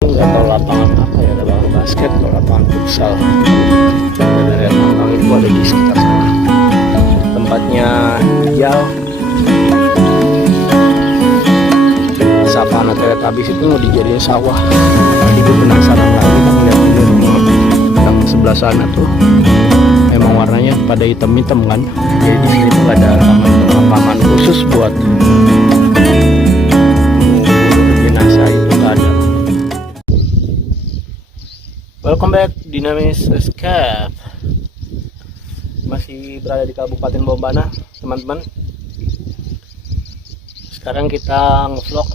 Nggak tahu lapangan apa ya, lapangan basket atau lapangan futsal. Dari lapangan itu ada di sekitar sana. Tempatnya hijau. Savana Teletubbies itu mau dijadiin sawah. Tadi gue penasaran lagi ngeliat ini rumah yang sebelah sana tuh. Memang warnanya pada hitam-hitam kan. Jadi di sini tuh ada lapangan khusus buat jenazah itu nggak ada. Welcome back Dinamis Escape. Masih berada di Kabupaten Bombana, teman-teman. Sekarang kita ngevlog.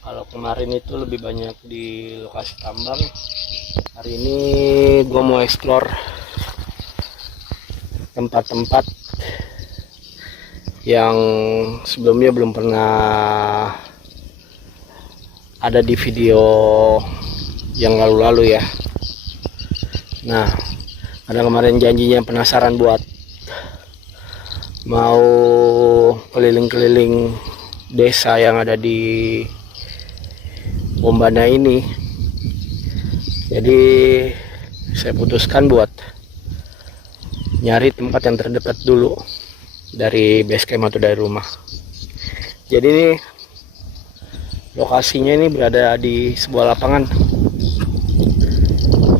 Kalau kemarin itu lebih banyak di lokasi tambang. Hari ini gue mau explore tempat-tempat yang sebelumnya belum pernah ada di video yang lalu-lalu ya. Nah, karena kemarin janjinya penasaran buat mau keliling-keliling desa yang ada di Bombana ini, jadi saya putuskan buat nyari tempat yang terdekat dulu dari base camp atau dari rumah. Jadi ini lokasinya ini berada di sebuah lapangan.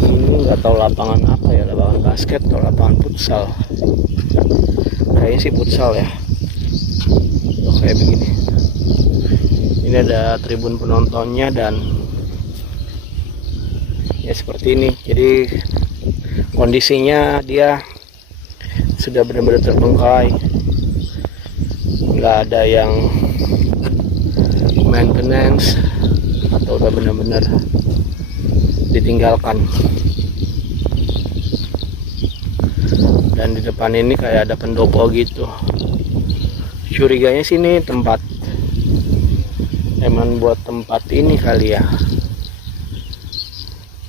Ini nggak tahu lapangan apa ya, lapangan basket atau lapangan futsal. Kayaknya sih futsal ya. Tuh, kayak begini. Ini ada tribun penontonnya dan ya seperti ini. Jadi kondisinya dia sudah benar-benar terbengkalai, nggak ada yang maintenance atau udah benar-benar ditinggalkan. Dan di depan ini kayak ada pendopo gitu. Curiganya sini tempat emang buat tempat ini kali ya,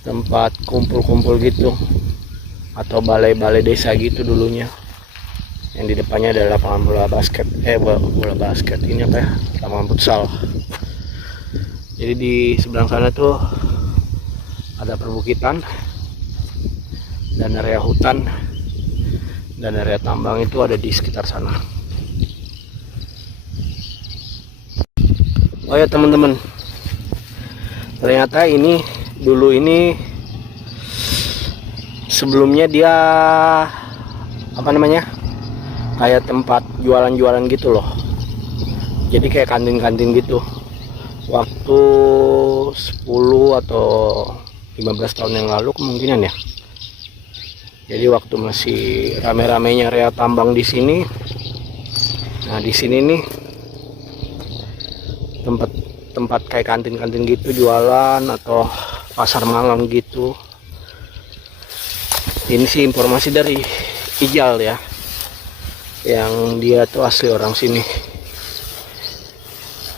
tempat kumpul-kumpul gitu atau balai-balai desa gitu dulunya. Yang di depannya ada lapangan bola basket, bola basket ini apa ya, lapangan futsal. Jadi di seberang sana tuh ada perbukitan dan area hutan dan area tambang itu ada di sekitar sana. Oh ya teman-teman, ternyata ini dulu ini sebelumnya dia apa namanya, kayak tempat jualan-jualan gitu loh. Jadi kayak kantin-kantin gitu. Waktu 10 atau 15 tahun yang lalu kemungkinan ya. Jadi waktu masih rame-ramenya area tambang di sini. Nah di sini nih tempat kayak kantin-kantin gitu, jualan atau pasar malam gitu. Ini sih informasi dari Ijal ya, yang dia tuh asli orang sini.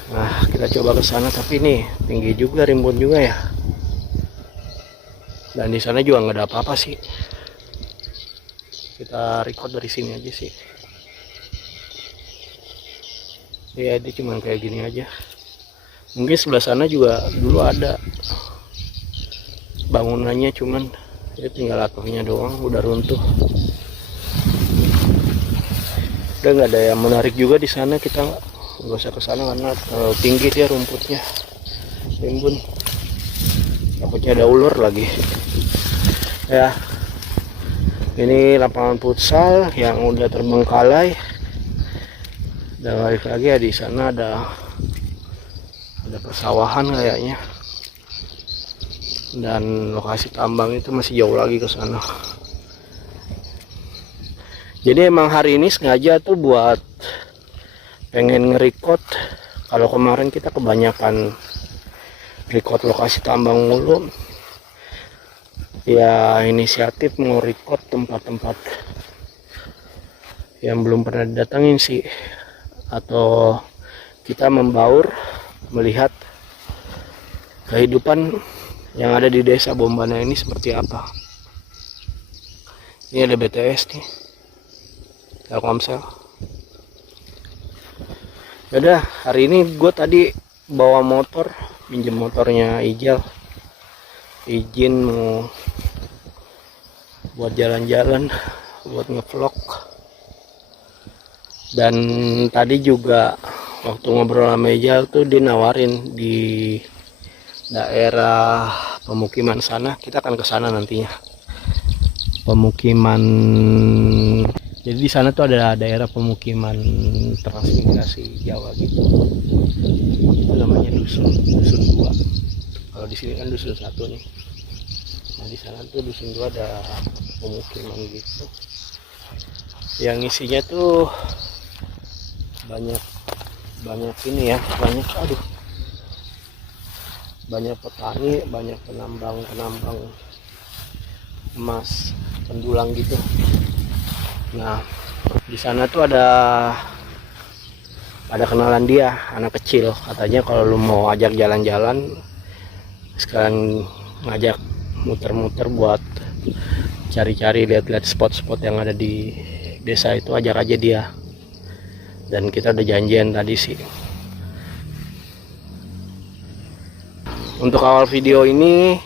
Nah kita coba ke sana, tapi ini tinggi juga, rimbun juga ya. Dan di sana juga nggak ada apa-apa sih. Kita record dari sini aja sih. Ya dia cuma kayak gini aja. Mungkin sebelah sana juga dulu ada bangunannya, cuman ya tinggal atapnya doang, udah runtuh. Udah nggak ada yang menarik juga di sana, kita nggak usah ke sana karena terlalu tinggi dia rumputnya, rimbun. Takutnya ada ular lagi. Ya, ini lapangan futsal yang udah terbengkalai. Dan balik lagi ya, di sana ada persawahan kayaknya, dan lokasi tambang itu masih jauh lagi ke sana. Jadi emang hari ini sengaja tuh buat pengen nge-record. Kalau kemarin kita kebanyakan record lokasi tambang mulu, ya inisiatif mau record tempat-tempat yang belum pernah didatangin sih, atau kita membaur melihat kehidupan yang ada di desa Bombana ini seperti apa. Ini ada BTS nih, Telkomsel. Yaudah, hari ini gue tadi bawa motor, pinjam motornya Ijal, izin mau buat jalan-jalan, buat ngevlog. Dan tadi juga waktu ngobrol sama Ijal tuh dia nawarin di daerah pemukiman sana, kita akan ke sana nantinya. Pemukiman, jadi di sana tuh ada daerah pemukiman transmigrasi Jawa gitu. Itu namanya dusun 2. Kalau di sini kan dusun 1 nih. Nah di sana tuh dusun 2 ada pemukiman gitu. Yang isinya tuh banyak ini ya, banyak petani, banyak penambang emas pendulang gitu. Nah di sana tuh ada kenalan dia, anak kecil, katanya kalau lu mau ajak jalan-jalan sekalian ngajak muter-muter buat cari-cari, lihat-lihat spot-spot yang ada di desa itu, ajak aja dia. Dan kita udah janjian tadi sih. Untuk awal video ini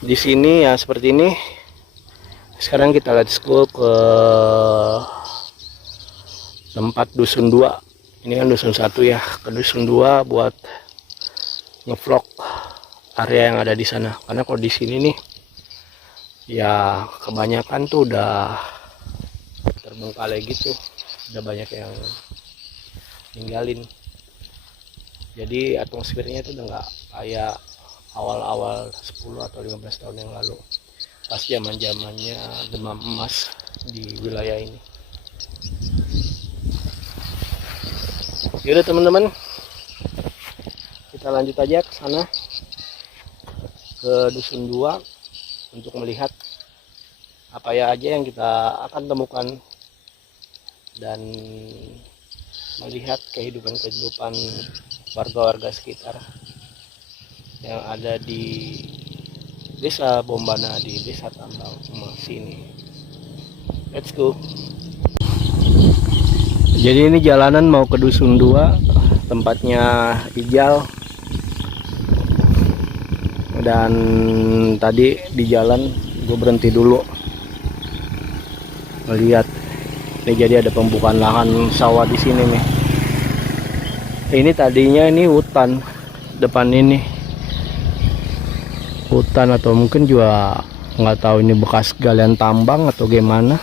di sini ya seperti ini. Sekarang kita let's go ke tempat dusun 2. Ini kan dusun 1 ya, ke dusun 2 buat ngevlog area yang ada di sana. Karena kalau di sini nih ya kebanyakan tuh udah terbengkalai gitu, udah banyak yang ninggalin. Jadi atmosfernya itu udah nggak kayak awal-awal 10 atau 15 tahun yang lalu, pas zaman-zamannya demam emas di wilayah ini. Yaudah teman-teman, kita lanjut aja ke sana, ke dusun 2, untuk melihat apa ya aja yang kita akan temukan dan melihat kehidupan warga-warga sekitar yang ada di desa Bombana, di desa Tambang sini. Let's go. Jadi ini jalanan mau ke dusun 2, tempatnya Ijal. Dan tadi di jalan gue berhenti dulu melihat. Ini jadi ada pembukaan lahan sawah di sini nih. Ini tadinya ini hutan, depan ini hutan, atau mungkin juga nggak tahu ini bekas galian tambang atau gimana.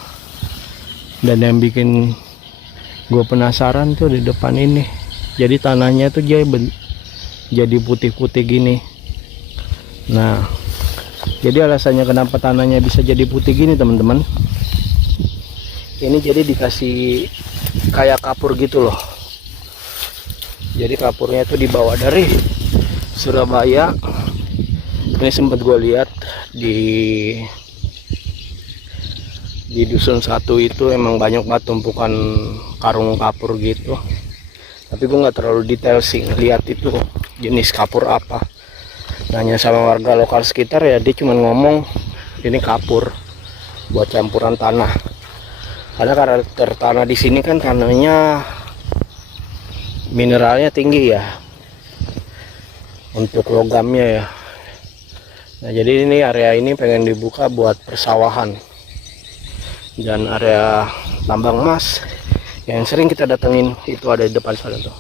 Dan yang bikin gue penasaran tuh di depan ini, jadi tanahnya tuh jadi putih-putih gini. Nah jadi alasannya kenapa tanahnya bisa jadi putih gini teman-teman, ini jadi dikasih kayak kapur gitu loh. Jadi kapurnya itu dibawa dari Surabaya. Ini sempat gue lihat di dusun 1 itu emang banyak banget tumpukan karung kapur gitu. Tapi gue nggak terlalu detail sih lihat itu jenis kapur apa. Nanya sama warga lokal sekitar ya, dia cuma ngomong ini kapur buat campuran tanah. Karena karakter tanah di sini kan tanahnya mineralnya tinggi ya, untuk logamnya ya. Nah jadi ini area ini pengen dibuka buat persawahan dan area tambang emas yang sering kita datengin itu ada di depan sana tuh.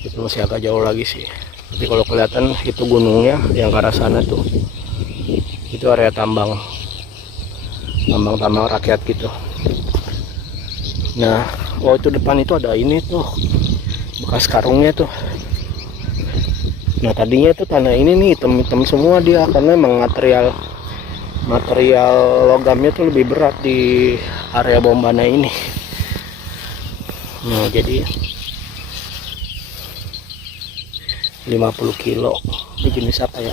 Itu masih agak jauh lagi sih, tapi kalau kelihatan itu gunungnya yang ke arah sana tuh, itu area tambang rakyat gitu. Nah itu depan itu ada ini tuh bekas karungnya tuh. Nah tadinya tuh tanah ini nih hitam-hitam semua dia, karena emang material logamnya tuh lebih berat di area Bombana ini. Nah jadi 50 kilo. Ini jenis apa ya?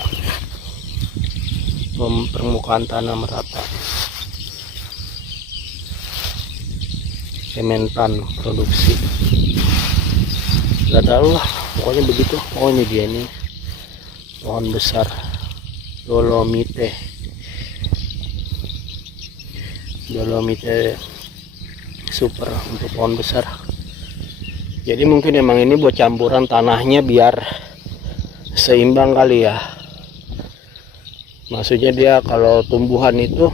Permukaan tanah merata, sementan produksi, nggak tahu lah pokoknya begitu. Oh ini dia nih pohon besar Dolomite super untuk pohon besar. Jadi mungkin emang ini buat campuran tanahnya biar seimbang kali ya. Maksudnya dia kalau tumbuhan itu,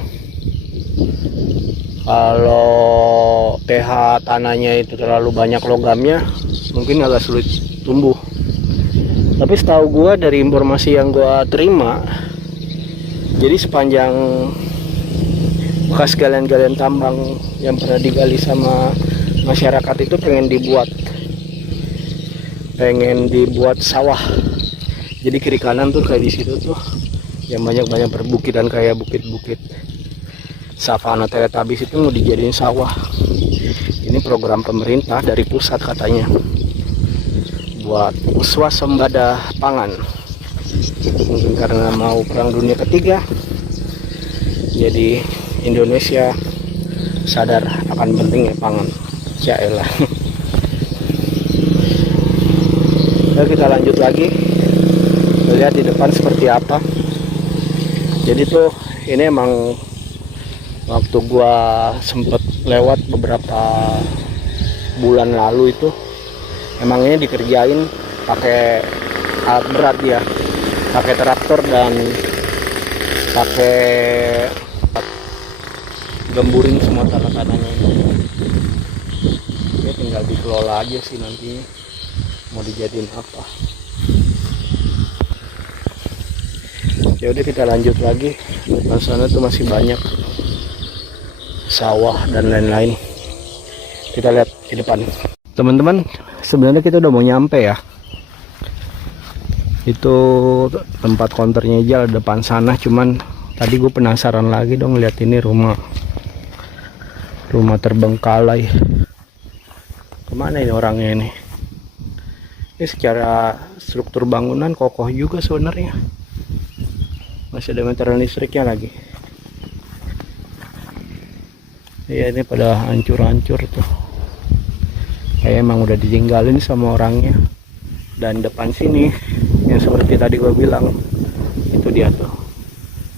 kalau pH tanahnya itu terlalu banyak logamnya, mungkin agak sulit tumbuh. Tapi setahu gua dari informasi yang gua terima, jadi sepanjang bekas galian-galian tambang yang pernah digali sama masyarakat itu pengen dibuat sawah. Jadi kiri kanan tuh kayak di situ tuh yang banyak perbukitan kayak bukit-bukit savana teletabis itu mau dijadiin sawah. Ini program pemerintah dari pusat katanya buat swasembada pangan. Mungkin karena mau perang dunia ketiga, jadi Indonesia sadar akan pentingnya pangan. Yaelah. Nah, kita lanjut lagi, lihat di depan seperti apa. Jadi tuh ini emang waktu gua sempet lewat beberapa bulan lalu itu, emang ini dikerjain pakai alat berat ya, pakai traktor dan pakai gemburin semua tanah-tanahnya itu. Ya tinggal dikelola aja sih nantinya mau dijadiin apa. Ya udah kita lanjut lagi. Depan sana tuh masih banyak sawah dan lain-lain. Kita lihat di depan. Teman-teman, sebenarnya kita udah mau nyampe ya. Itu tempat konternya aja depan sana, cuman tadi gue penasaran lagi dong lihat ini rumah terbengkalai. Kemana ini orangnya ini? Ini secara struktur bangunan kokoh juga sebenarnya. Masih ada meteran listriknya lagi. Ya ini pada hancur-hancur tuh. Kayak emang udah ditinggalin sama orangnya. Dan depan sini yang seperti tadi gue bilang, itu dia tuh.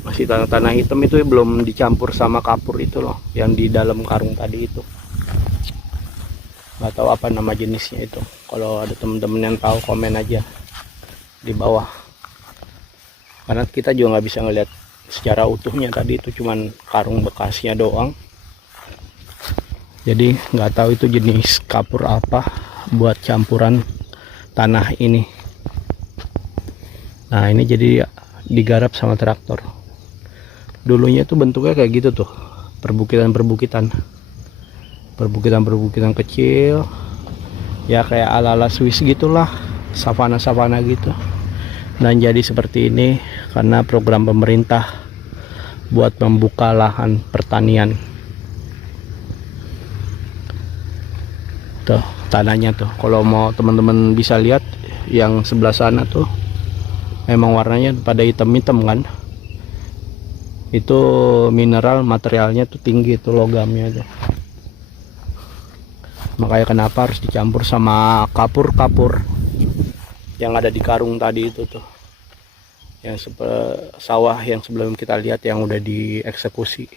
Masih tanah hitam itu belum dicampur sama kapur itu loh, yang di dalam karung tadi itu. Gak tahu apa nama jenisnya itu. Kalau ada temen-temen yang tahu komen aja di bawah. Karena kita juga nggak bisa ngeliat secara utuhnya, tadi itu cuman karung bekasnya doang. Jadi nggak tahu itu jenis kapur apa buat campuran tanah ini. Nah ini jadi digarap sama traktor. Dulunya tuh bentuknya kayak gitu tuh, perbukitan kecil ya, kayak ala-ala Swiss gitulah, savana gitu. Dan jadi seperti ini karena program pemerintah buat membuka lahan pertanian. Tuh tanahnya tuh, kalau mau teman-teman bisa lihat yang sebelah sana tuh emang warnanya pada hitam-hitam kan. Itu mineral materialnya tuh tinggi, itu logamnya tuh. Makanya kenapa harus dicampur sama kapur-kapur yang ada di karung tadi itu tuh, yang sawah yang sebelum kita lihat yang udah dieksekusi.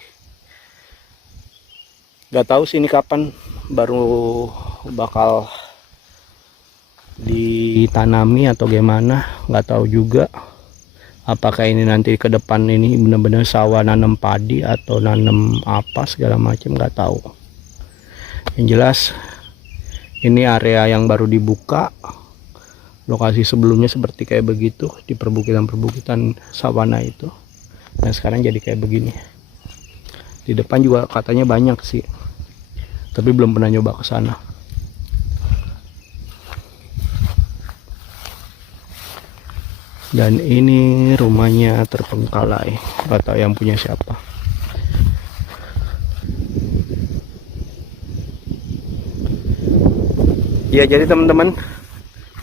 Gak tahu sih ini kapan baru bakal ditanami atau gimana, nggak tahu juga. Apakah ini nanti ke depan ini benar-benar sawah nanam padi atau nanam apa segala macam, nggak tahu. Yang jelas ini area yang baru dibuka. Lokasi sebelumnya seperti kayak begitu di perbukitan savana itu, dan sekarang jadi kayak begini. Di depan juga katanya banyak sih, tapi belum pernah nyoba ke sana. Dan ini rumahnya terbengkalai, nggak tahu yang punya siapa. Ya jadi teman-teman,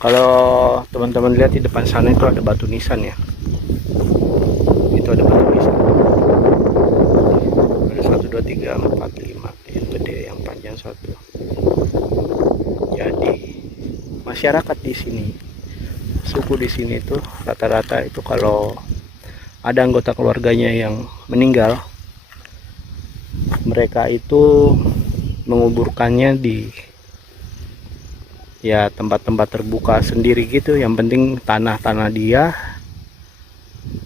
kalau teman-teman lihat di depan sana itu ada batu nisan ya. Itu ada batu nisan. Ada 1, 2, 3, 4, 5 yang gede, yang panjang 1. Jadi masyarakat di sini, suku di sini itu rata-rata itu kalau ada anggota keluarganya yang meninggal, mereka itu menguburkannya di ya tempat-tempat terbuka sendiri gitu. Yang penting tanah-tanah dia,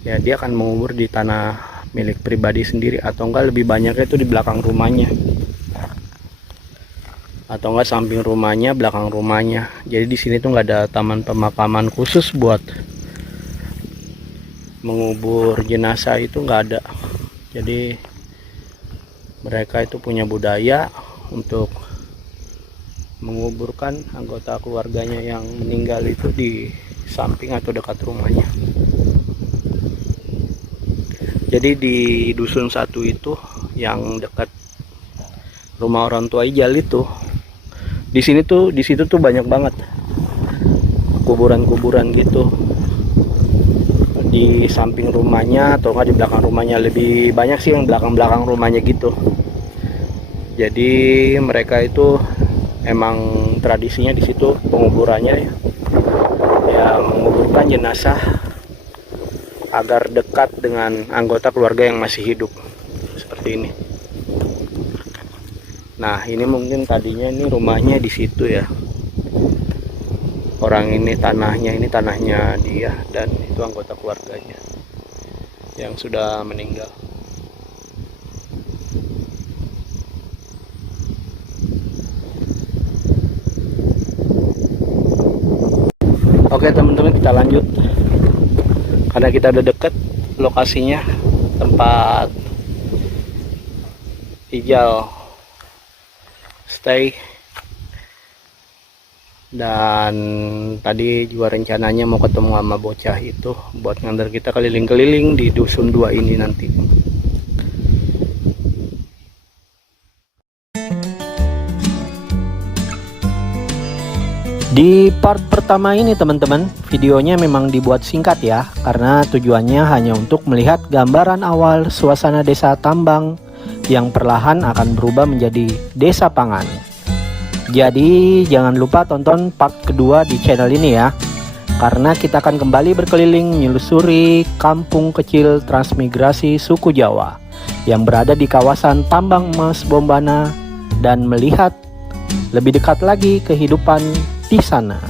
ya dia akan mengubur di tanah milik pribadi sendiri, atau enggak lebih banyaknya itu di belakang rumahnya, atau enggak samping rumahnya, belakang rumahnya. Jadi di sini tuh nggak ada taman pemakaman khusus buat mengubur jenazah, itu nggak ada. Jadi mereka itu punya budaya untuk menguburkan anggota keluarganya yang meninggal itu di samping atau dekat rumahnya. Jadi di dusun satu itu yang dekat rumah orang tua Ijal itu, di situ tuh banyak banget kuburan-kuburan gitu di samping rumahnya atau nggak di belakang rumahnya. Lebih banyak sih yang belakang-belakang rumahnya gitu. Jadi mereka itu emang tradisinya di situ penguburannya ya menguburkan jenazah agar dekat dengan anggota keluarga yang masih hidup, seperti ini. Nah, ini mungkin tadinya ini rumahnya di situ ya. Orang ini tanahnya dia, dan itu anggota keluarganya yang sudah meninggal. Oke teman-teman, kita lanjut karena kita udah deket lokasinya tempat Ijal stay. Dan tadi juga rencananya mau ketemu sama bocah itu buat ngantar kita keliling-keliling di dusun 2 ini nanti. Di part pertama ini teman-teman, videonya memang dibuat singkat ya, karena tujuannya hanya untuk melihat gambaran awal suasana desa Tambang yang perlahan akan berubah menjadi desa pangan. Jadi jangan lupa tonton part kedua di channel ini ya, karena kita akan kembali berkeliling menyusuri kampung kecil transmigrasi suku Jawa yang berada di kawasan Tambang Emas Bombana dan melihat lebih dekat lagi kehidupan di sana.